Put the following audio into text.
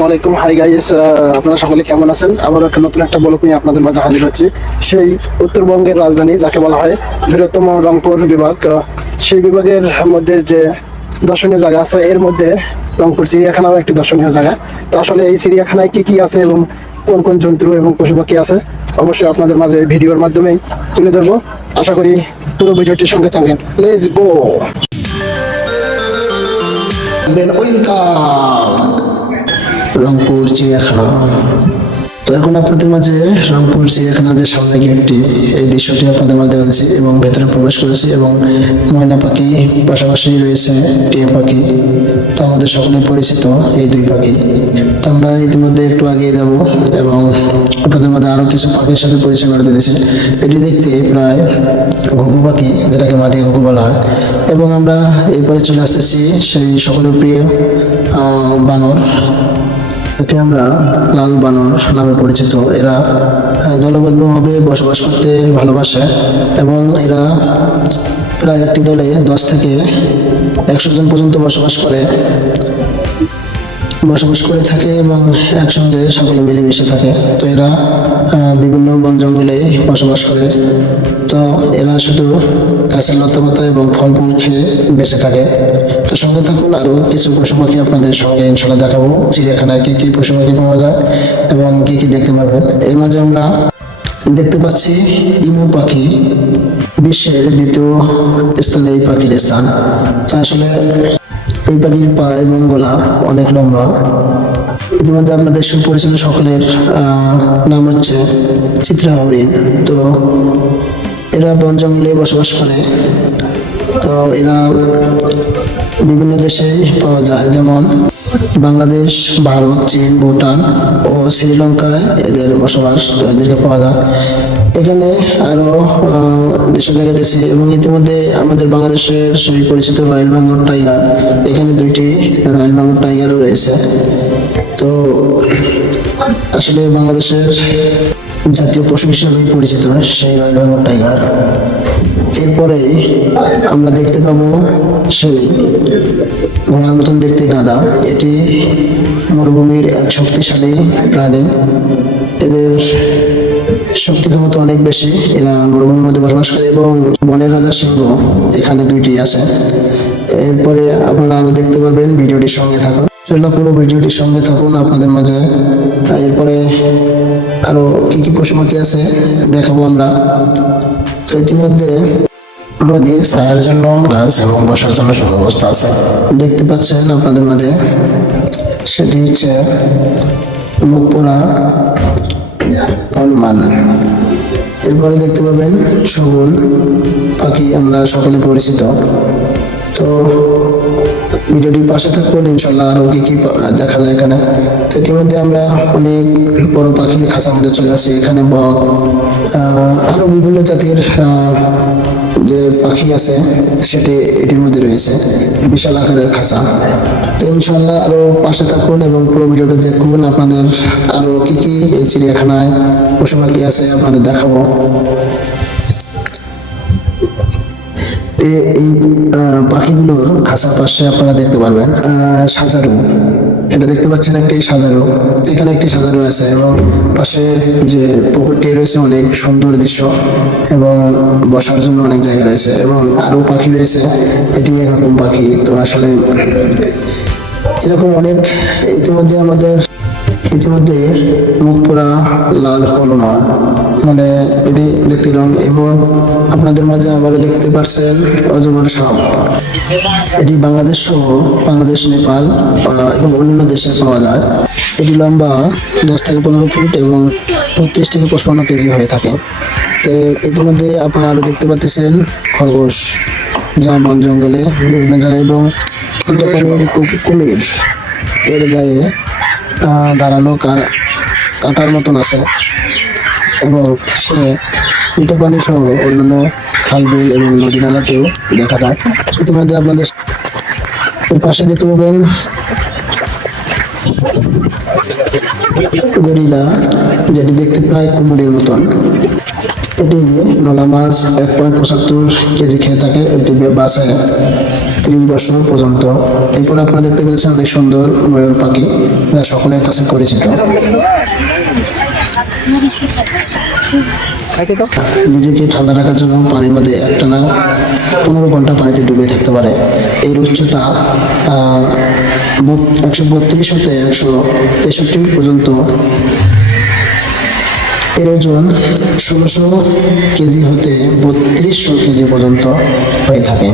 ওয়ালাইকুম, hi guys. আপনারা সকলে কেমন আছেন? আবার একটা নতুন একটা ব্লগ নিয়ে আপনাদের মাঝে হাজির হচ্ছি। সেই উত্তরবঙ্গের রাজধানী যাকে বলা হয় বৃহত্তম রংপুর বিভাগ, সেই বিভাগের মধ্যে যে দর্শনীয় জায়গা আছে এর মধ্যে রংপুর চিড়িয়াখানাও একটি দর্শনীয় জায়গা। তো আসলে এই চিড়িয়াখানায় কি কি আছে এবং কোন কোন জন্তু এবং পশু পাখি আছে অবশ্যই আপনাদের মাঝে ভিডিওর মাধ্যমেই তুলে ধরবো। আশা করি পুরো ভিডিওটির সঙ্গে থাকবেন। Let's go. ওয়েলকাম রংপুর চিড়িয়াখানা। তো এখন আপনাদের মাঝে রংপুর চিড়িয়াখানার যে সামনে গেটটি, এই দৃশ্যটি আপনাদের মাঝে দেখাচ্ছি এবং ভেতরে প্রবেশ করেছি এবং ময়না পাখি পাশাপাশি রয়েছে টিয়া পাখি। তো আমাদের সকলে পরিচিত এই দুই পাখি। তো আমরা ইতিমধ্যে একটু আগিয়ে যাব এবং আপনাদের মধ্যে আরো কিছু পাখির সাথে পরিচয় করে দিতেছি। এটি দেখতে প্রায় ঘুঘু পাখি, যেটাকে মাটি ঘুঘু বলা হয়। এবং আমরা এরপরে চলে আসতেছি সেই সকলের প্রিয় বানর, একে আমরা লাল বানর নামে পরিচিত। এরা দলবদ্ধভাবে বসবাস করতে ভালোবাসে এবং এরা প্রায় একটি দলে 10 থেকে 100 জন পর্যন্ত বসবাস করে থাকে এবং একসঙ্গে সকলে মিলেমিশে থাকে। তো এরা বিভিন্ন বন জঙ্গলে বসবাস করে। তো এরা শুধু গাছের লতাপাতা এবং ফল ফুল খেয়ে বেঁচে থাকে। তো সঙ্গে থাকুন, আরো কিছু পশু পাখি আপনাদের সঙ্গে ইনশাল্লাহ দেখাবো। চিড়িয়াখানায় কি কি পশু পাখি পাওয়া যায় এবং কি কি দেখতে পাবেন। এর মাঝে আমরা দেখতে পাচ্ছি ইমু পাখি, বিশ্বের দ্বিতীয় স্থানে এই পাখির স্থান। তা আসলে এই পাখির পা এবং গলা অনেক লম্বা। ইতিমধ্যে আপনাদের সুপরিচিত সকলের নাম হচ্ছে চিত্রা হরিণ। তো এরা বন জঙ্গলে বসবাস করে। তো এরা বিভিন্ন দেশে পাওয়া যায়, যেমন বাংলাদেশ, ভারত, চীন, ভুটান ও শ্রীলঙ্কায় এদের বসবাস। তো এদেরকে পাওয়া যায় এখানে আরো দেশে জায়গা দিয়েছে। এবং ইতিমধ্যে আমাদের বাংলাদেশের সেই পরিচিত রয়্যাল বেঙ্গল টাইগার, এখানে দুইটি রয়্যাল বেঙ্গল টাইগারও রয়েছে। তো আসলে বাংলাদেশের জাতীয় পশু হিসেবে পরিচিত সেই রয়্যাল বেঙ্গল টাইগার। এরপরে আমরা দেখতে পাবো সেই ঘোড়ার মতন দেখতে গাধা। এটি মরুভূমির এক শক্তিশালী প্রাণী। এদের শক্তি ক্ষমতা অনেক বেশি। এরা মরুভূমির মধ্যে বসবাস করে এবং বনের রাজা সিংহ এখানে দুইটি আছে। এরপরে আপনারা আরো দেখতে পারবেন, ভিডিওটির সঙ্গে থাকুন। চলো পুরো ভিডিওটির সঙ্গে থাকুন আপনাদের মাঝে। এরপরে আরো কি কি পশু পাখি আছে দেখাবো আমরা। তো ইতিমধ্যে ছায়ার জন্য গাছ এবং বসার জন্য সুব্যবস্থা আছে, দেখতে পাচ্ছেন আপনাদের মাঝে। সেটি হচ্ছে মুখপোড়া হনুমান। এরপরে দেখতে পাবেন শগুন পাখি, আমরা সকলে পরিচিত। তো ভিডিওটির পাশে থাকুন, ইনশাল্লাহ আরো কি কি দেখা যায় এখানে। তো ইতিমধ্যে আমরা অনেক বড় পাখির খাঁচার মধ্যে চলে আসি। এখানে বক, আরো বিভিন্ন জাতির যে পাখি আছে সেটি এটির মধ্যে রয়েছে, বিশাল আকারের খাঁচা। তো ইনশাল্লাহ আরো পাশে থাকুন এবং পুরো ভিডিওটা দেখুন। আপনাদের আরো কি কি এই চিড়িয়াখানায় পশু পাখি আছে আপনাদের দেখাবো। এই পাখিগুলোর খাঁচার পাশে আপনারা দেখতে পারবেন সাজারু। এটা দেখতে পাচ্ছেন একটি সাজারু, এখানে একটি সাজারু আছে এবং পাশে যে পুকুরটি রয়েছে অনেক সুন্দর দৃশ্য এবং বসার জন্য অনেক জায়গা রয়েছে এবং আরো পাখি রয়েছে। এটি একরকম পাখি। তো আসলে এরকম অনেক ইতিমধ্যে মুখ পোড়া লাল হনুমান, মানে এটি দেখতে রং। এবং আপনাদের মাঝে আবারও দেখতে পাচ্ছেন অজগর সাপ। এটি বাংলাদেশ সহ বাংলাদেশ, নেপাল এবং অন্যান্য দেশে পাওয়া যায়। এটি লম্বা 10 থেকে 15 ফিট এবং 32 থেকে 55 কেজি হয়ে থাকে। তো ইতিমধ্যে আপনারা আরো দেখতে পাচ্ছেন খরগোশ, যা বন জঙ্গলে বিভিন্ন জায়গায়। এবং কুমির, এর গায়ে দাঁড়ানো কাঁটার মতন আছে এবং সে মিঠা পানি সহ অন্যান্য খাল বিল এবং নদী নালাতেও দেখা যায়। ইতিমধ্যে আপনাদের পাশে দেখতে পাবেন গরিলা, যেটি দেখতে প্রায় কুমিরের মতন। এটি নোনা মাছ 1.75 কেজি খেয়ে থাকে। এটি বাসে 30 বছর পর্যন্ত। এরপর আপনারা দেখতে পেয়েছেন অনেক সুন্দর ময়ূর পাখি, যা সকলের কাছে পরিচিত। নিজেকে ঠান্ডা রাখার জন্য পানির মধ্যে একটানা 15 ঘন্টা পানিতে ডুবে থাকতে পারে। এর উচ্চতা 132 হতে 163 পর্যন্ত। এর ওজন 1600 কেজি হতে 3200 কেজি পর্যন্ত হয়ে থাকে।